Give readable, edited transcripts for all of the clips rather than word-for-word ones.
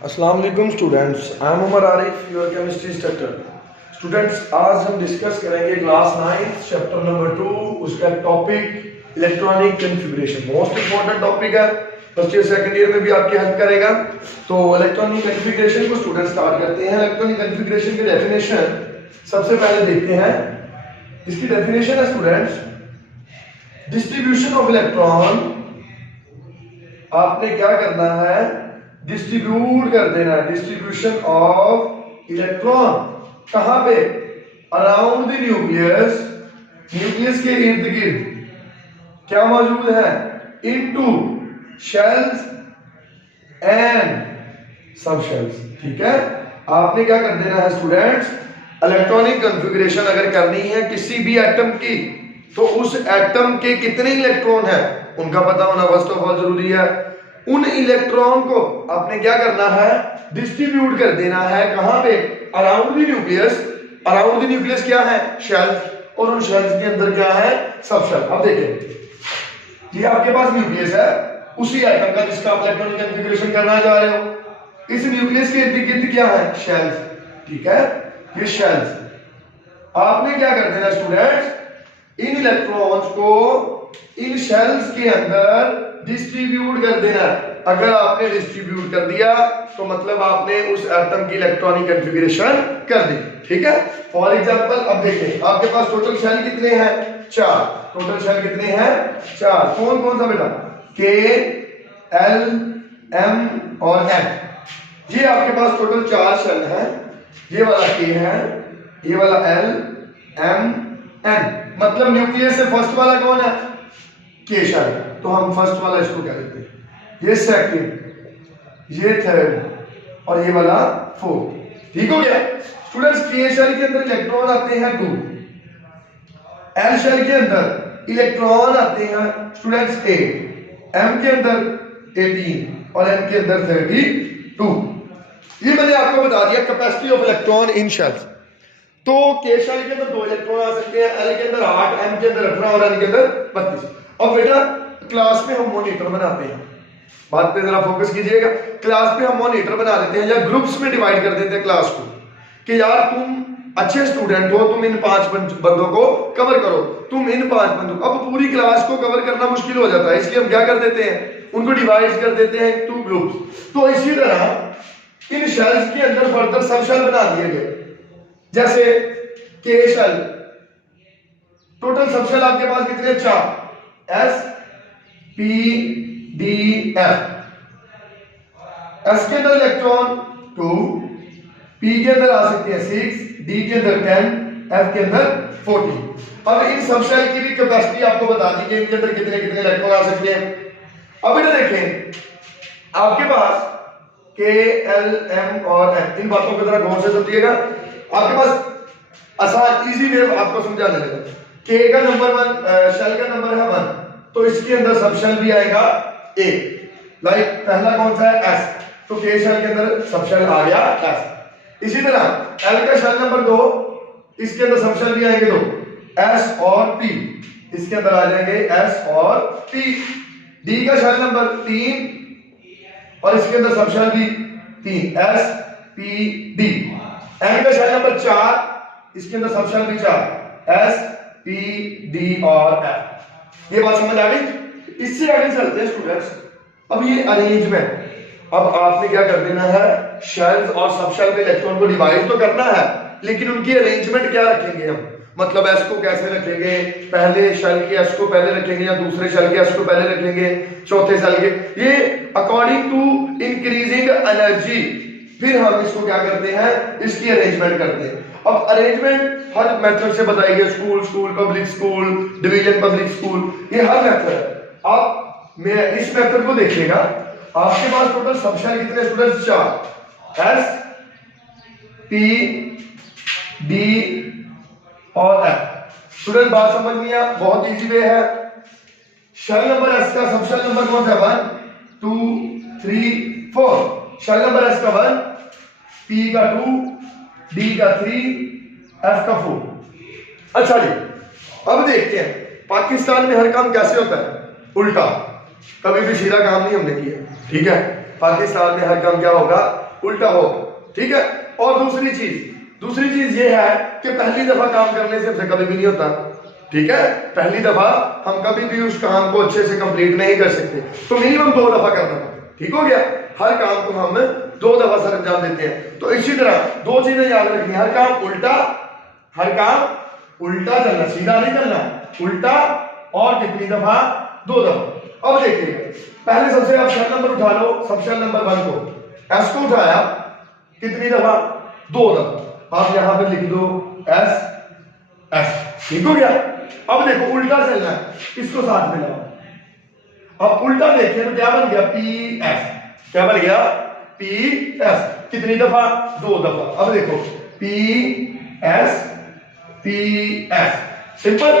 अस्सलाम वालेकुम students, I am Umar Arif, your chemistry instructor. Students, आज हम डिस्कस करेंगे क्लास 9 चैप्टर नंबर 2, उसका topic electronic configuration. Most important topic है, फर्स्ट ईयर सेकंड ईयर में भी आपकी हेल्प करेगा। तो इलेक्ट्रॉनिक कॉन्फ़िगरेशन को स्टूडेंट स्टार्ट करते हैं। इलेक्ट्रॉनिक कॉन्फ़िगरेशन की डेफिनेशन सबसे पहले देखते हैं। इसकी डेफिनेशन है स्टूडेंट्स, डिस्ट्रीब्यूशन ऑफ इलेक्ट्रॉन। आपने क्या करना है, डिस्ट्रीब्यूट कर देना है। डिस्ट्रीब्यूशन ऑफ इलेक्ट्रॉन कहां पे? अराउंड द न्यूक्लियस, न्यूक्लियस के इर्द गिर्द क्या मौजूद है? इनटू शेल्स एंड सब शेल्स। ठीक है, आपने क्या कर देना है स्टूडेंट्स, इलेक्ट्रॉनिक कॉन्फ़िगरेशन अगर करनी है किसी भी एटम की, तो उस एटम के कितने इलेक्ट्रॉन हैं उनका पता होना फर्स्ट ऑफ ऑल जरूरी है। उन इलेक्ट्रॉन को आपने क्या करना है, डिस्ट्रीब्यूट कर देना है। कहां पे? Around the nucleus. Around the nucleus क्या है? शेल्स, और उन शेल्स के अंदर क्या है? सब शेल। अब देखिए, ये आपके पास न्यूक्लियस है उसी एटम का जिसका आप इलेक्ट्रॉनिक कॉन्फ़िगरेशन करना चाह रहे हो। इस न्यूक्लियस के इर्द गिर्द क्या है? शेल्स। ठीक है, ये शेल्स। आपने क्या कर देना स्टूडेंट्स, इन इलेक्ट्रॉन्स को इन शेल्स के अंदर डिस्ट्रीब्यूट कर देना। अगर आपने डिस्ट्रीब्यूट कर दिया तो मतलब आपने उस एटम की इलेक्ट्रॉनिक कॉन्फ़िगरेशन कर दी। ठीक है, फॉर एग्जांपल अब देखिए, आपके पास टोटल शेल कितने हैं? 4। टोटल शेल कितने हैं? 4। कौन कौन सा बेटा? के, एल, एम और एन। ये आपके पास टोटल 4 शेल हैं। ये वाला के है, ये वाला एल, एम, एन। मतलब न्यूक्लियस से फर्स्ट वाला कौन है? के शेल। तो हम फर्स्ट वाला इसको क्या कहते हैं, ये सेकंड, ये थर्ड और ये वाला फोर्थ। ठीक हो गया स्टूडेंट्स। के शेल के अंदर इलेक्ट्रॉन आते हैं 2, एल शेल के अंदर इलेक्ट्रॉन आते हैं स्टूडेंट्स 8, एम के अंदर 18 और एन के अंदर 32। ये मैंने आपको बता दिया capacity of electron in shells. तो के शेल के अंदर 2 इलेक्ट्रॉन आ सकते हैं, एल के अंदर 8, एम के अंदर 18 और एन के अंदर 32। अब बेटा क्लास में हम मॉनिटर बनाते हैं, बात पे जरा फोकस कीजिएगा। क्लास में हम मॉनिटर बना देते हैं या ग्रुप्स में डिवाइड कर देते हैं क्लास को, कि यार तुम अच्छे स्टूडेंट हो, तुम इन 5 बंदों को कवर करो, तुम इन 5 बंदों। अब पूरी क्लास को कवर करना मुश्किल हो जाता है, इसलिए हम क्या कर देते हैं, उनको डिवाइड कर देते हैं 2 ग्रुप्स। तो इसी तरह इन शेल्स के अंदर फर्दर सब शेल बना दिए गए। जैसे के शेल, टोटल सब शेल आपके पास कितने? 4, S, P, D, F. S के अंदर इलेक्ट्रॉन 2, पी के अंदर आ सकते हैं 6, डी के अंदर 10, एफ के अंदर 14। अब इन सब शेल की भी कैपेसिटी आपको बता दी कि इनके अंदर कितने कितने इलेक्ट्रॉन आ सकते हैं। अब इधर देखें, आपके पास के, एल, एम और एन, इन बातों को जरा गौर से समझिएगा। आपके पास आसान इजी वे आपको समझाने लगा। के का नंबर 1, शेल का नंबर है 1, तो इसके अंदर सब शेल भी आएगा 1। लाइक पहला कौन सा है? एस, तो के शेल के अंदर सब शेल आ गया एस। इसी तरह एल का शेल नंबर 2, इसके अंदर सब शेल भी आएंगे 2, एस और पी, इसके अंदर आ जाएंगे एस और पी। डी का शेल नंबर 3 और इसके अंदर सब शेल भी 3, एस, पी, डी। एन का शेल नंबर 4, इसके अंदर सब शेल भी 4, एस, पी, डी और एफ। ये बात समझ आ गई? इससे आगे चलते हैं स्टूडेंट्स। अब ये अरेंजमेंट, अब आपने क्या कर देना है, शेल्स और सब शेल में इलेक्ट्रॉन को डिवाइड तो करना है, लेकिन उनकी अरेंजमेंट क्या रखेंगे हम? मतलब एस को कैसे रखेंगे, पहले शेल के एस को पहले रखेंगे या दूसरे शेल के एस को पहले रखेंगे, चौथे शेल के, ये अकॉर्डिंग टू इंक्रीजिंग एनर्जी फिर हम इसको क्या करते हैं, इसकी अरेंजमेंट करते हैं। अब अरेंजमेंट हर मेथड से बताई गई, school public school, division public school, ये हर मेथड है। आप मैं इस मेथड को देखिएगा। आपके पास टोटल सब शेल कितने स्टूडेंट्स? 4, एस, पी, डी और एफ। स्टूडेंट बात समझ में आया? बहुत इजी वे है। शेल नंबर एस का सब शेल नंबर कौन सा? 1, 2, 3, 4। शेल नंबर एस का 1, पी का 2, डी का 3, एफ का 4। अच्छा जी, अब देखते हैं पाकिस्तान में हर काम कैसे होता है, उल्टा। कभी भी सीधा काम नहीं हमने किया। ठीक है, पाकिस्तान में हर काम क्या होगा, उल्टा होगा, ठीक है। और दूसरी चीज ये है कि पहली दफा काम करने से हमसे कभी भी नहीं होता, ठीक है। पहली दफा हम कभी भी उस काम को अच्छे से कंप्लीट नहीं कर सकते, तो मिनिमम 2 दफा करना पड़ता, ठीक हो गया। हर काम को हम 2 दफा सर अंजाम देते हैं। तो इसी तरह 2 चीजें याद रखनी, हर काम उल्टा चलना, सीधा नहीं चलना, उल्टा। और कितनी दफा? 2 दफा। अब देखिए, पहले सबसे आप शेल नंबर उठा लो, सब शेल नंबर 1 को, एस को उठाया कितनी दफा? 2 दफा। आप यहां पर लिख दो एस, ठीक हो गया। अब देखो उल्टा चलना है, इसको साथ में लगाओ। अब उल्टा देखिए तो क्या बन गया? P S. क्या बन गया? P S. कितनी दफा? 2 दफा। अब देखो पी एस, सिंपल।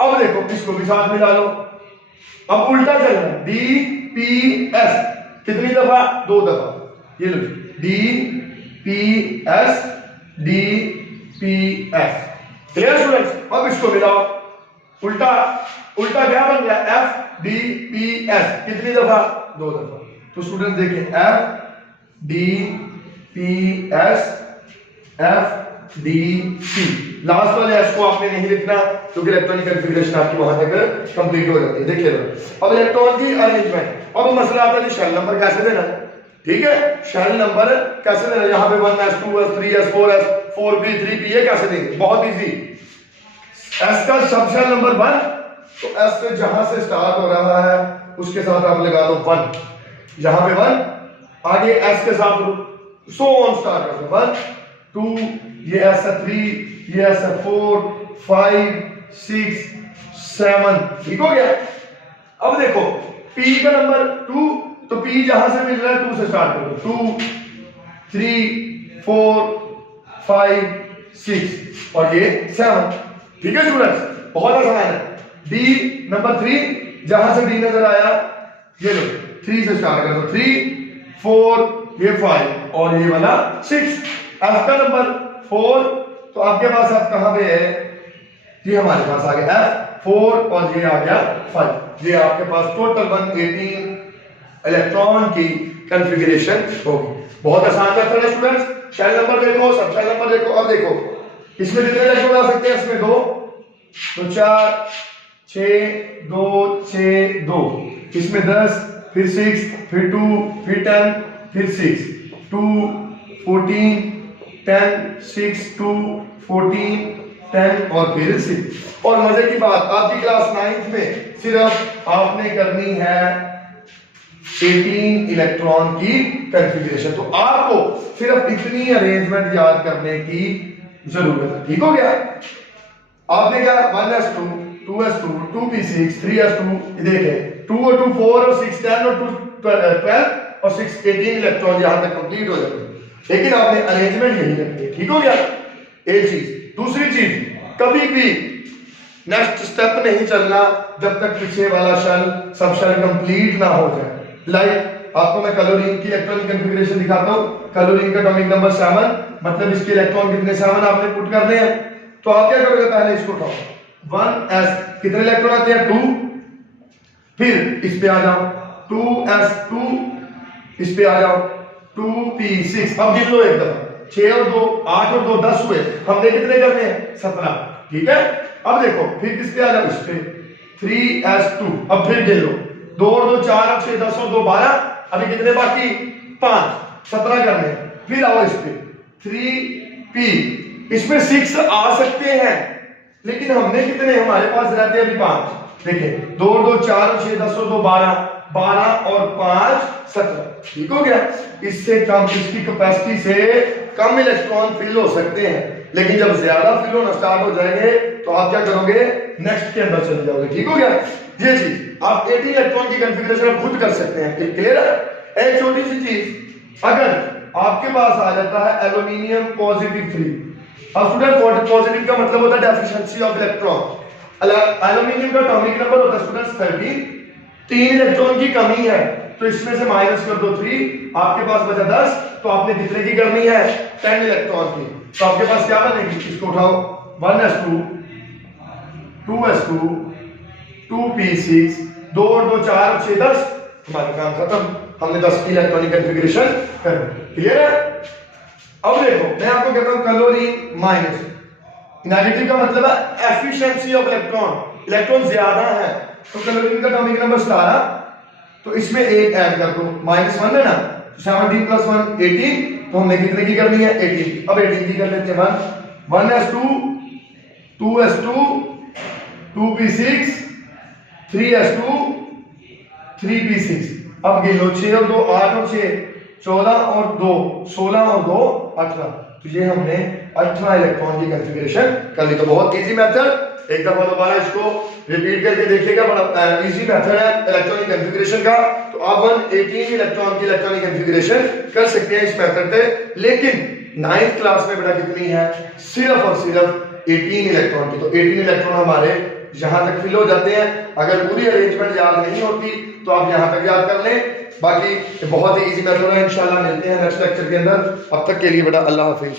अब देखो इसको भी साथ मिला लो। अब उल्टा चलना है, डी पी एस। कितनी दफा? 2 दफा। ये लो, D P S, D P S. Clear students? अब इसको मिलाओ, उल्टा क्या बन गया? F D P S. कितनी दफा? 2 दफा। तो स्टूडेंट देखिए, F D P S, F D P. Last वाले एस को आपने नहीं लिखना क्योंकि इलेक्ट्रॉनिक कॉन्फ़िगरेशन आपकी वहां तक कंप्लीट हो जाती है। देखिए अब इलेक्ट्रॉन की अरेंजमेंट। अब मसला आता है शेल नंबर कैसे देना है, ठीक है। शेल नंबर कैसे देना, यहाँ पे 1s 2s 3s 4s 4p 3p, ये कैसे देंगे? बहुत इजी। एस का सब शेल नंबर 1, तो एस से जहां से स्टार्ट हो रहा है उसके साथ आप लगा दो 1, यहां पे 1, आगे एस के साथ सो ऑन स्टार्ट कर दो 1 2, ये एस है 3, ये एस है 4 5 6 7, ठीक हो गया। अब देखो पी का नंबर 2, तो पी जहां से मिल रहा है 2 से स्टार्ट करो, 2 3 4 5 6 और ये 7, ठीक है स्टूडेंट्स, बहुत आसान है। डी नंबर 3, जहां से डी नजर आया ये लो 3 से स्टार्ट कर दो, 3 4 ये 5 और ये वाला 6। एफ का नंबर 4, तो आपके पास एफ कहां पे है? ये हमारे पास आ गया एफ 4 और ये आ गया 5। ये आपके पास टोटल 118 इलेक्ट्रॉन की कॉन्फ़िगरेशन होगी। बहुत आसान मेथड है स्टूडेंट्स। शेल नंबर देखो, सब शेल नंबर देखो। अब देखो इसमें कितने इलेक्ट्रॉन आ सकते हैं? इसमें 2, तो 4 6 2 6 2, इसमें 10, फिर 6, फिर 2, फिर 10, फिर 6 2 14 10 6 2 14 10 और फिर 6। और मजे की बात, आपकी क्लास 9th में सिर्फ आपने करनी है 18 इलेक्ट्रॉन की कॉन्फ़िगरेशन, तो आपको सिर्फ इतनी अरेंजमेंट याद करने की जरूरत है, ठीक हो गया। आपने क्या 1s2 2s2 2p6 3s2, देखे 2 और 2 4 और 6 10 और 2 12 और 6 18 इलेक्ट्रॉन यहां तक कंप्लीट हो जाते हैं, लेकिन आपने अरेंजमेंट यही रखनी है, ठीक हो गया। एक चीज। दूसरी चीज, कभी भी नेक्स्ट स्टेप नहीं चलना जब तक पीछे वाला शेल सब शेल कंप्लीट ना हो जाए। लाइक आपको मैं क्लोरीन की इलेक्ट्रॉनिक कॉन्फ़िगरेशन दिखाता हूं। क्लोरीन का एटॉमिक नंबर 7, मतलब इसके इलेक्ट्रॉन कितने? 7 आपने पुट करने हैं। तो आप क्या करोगे? पहले इसको उठाओ 1s, कितने इलेक्ट्रॉन आते हैं? 2, फिर इस पे आ जाओ 2s2, इस पे आ जाओ 2p6। अब गिन लो एक दफा, 6 और 2 8 और 2 10 हुए। हमने कितने करने हैं? 17, ठीक है। अब देखो फिर किस पे आ जाओ? इस पे 3s2। अब फिर गिन लो, 2 और 2 4 और 6 10 और 2 12, अभी कितने बाकी? 5, 17 करने। फिर आओ इस पे 3p, इसमें 6 आ सकते हैं लेकिन हमने कितने? हमारे पास रहते हैं अभी 5। देखिए 2 और 2 4 और 6 10 और 2 12, 12 और 5 17, ठीक हो गया। इससे कम, इसकी कैपेसिटी से कम इलेक्ट्रॉन फिल हो सकते हैं, लेकिन जब ज्यादा फिल होना स्टार्ट हो जाएंगे तो आप क्या करोगे? नेक्स्ट के अंदर चले जाओगे, ठीक हो गया। ये चीज आप 18 इलेक्ट्रॉन की कॉन्फ़िगरेशन खुद कर सकते हैं, क्लियर है। एक छोटी सी चीज, अगर आपके पास आ जाता है एल्यूमिनियम पॉजिटिव 3, अब स्टूडेंट पॉजिटिव का मतलब होता है डेफिशिएंसी ऑफ इलेक्ट्रॉन। एल्यूमिनियम का एटॉमिक नंबर होता है स्टूडेंट्स 13, 3 इलेक्ट्रॉन की कमी है तो इसमें से माइनस कर दो 3, आपके पास बचा 10, तो आपने कितने की करनी है? 10 इलेक्ट्रॉन की। तो आपके पास क्या बनेगी? इसको उठाओ 1s2 2s2 2p6, 2 और 2 4 और 6 10, हमारा काम खत्म। हमने 10 की इलेक्ट्रॉनिक कॉन्फ़िगरेशन कर दी। क्लियर है? अब देखो मैं आपको कहता हूं क्लोरीन माइनस, नेगेटिव का मतलब है एफिशिएंसी ऑफ इलेक्ट्रॉन, इलेक्ट्रॉन ज्यादा है तो क्लोरीन का एटॉमिक नंबर 17, तो इसमें एक ऐड कर दो, -1 है ना, 17 + 1 18, तो हमने कितने की करनी है 18। अब 18 की कर लेते हैं 1s2 2s2 2p6 3s2 3p6। अब गिन लो 6 और 2 8 और 6 14 और 2 16 और 2 18, तो ये हमने 18 इलेक्ट्रॉन की कॉन्फ़िगरेशन कर ली। तो बहुत इजी मेथड, एक दफा दोबारा इसको रिपीट करके देखिएगा, बड़ा इजी मेथड है इलेक्ट्रॉनिक कॉन्फ़िगरेशन का। तो आप 118 इलेक्ट्रॉन की इलेक्ट्रॉनिक कॉन्फ़िगरेशन कर सकते हैं इस मेथड से, लेकिन 9th क्लास में बेटा कितनी है, सिर्फ और सिर्फ 18 इलेक्ट्रॉन की। तो 18 इलेक्ट्रॉन हमारे यहां तक फिल हो जाते हैं। अगर पूरी अरेंजमेंट याद नहीं होती तो आप यहां तक याद कर लें, बाकी बहुत ही इजी मेथड है। इंशाल्लाह मिलते हैं नेक्स्ट लेक्चर के अंदर, अब तक के लिए बेटा अल्लाह हाफिज।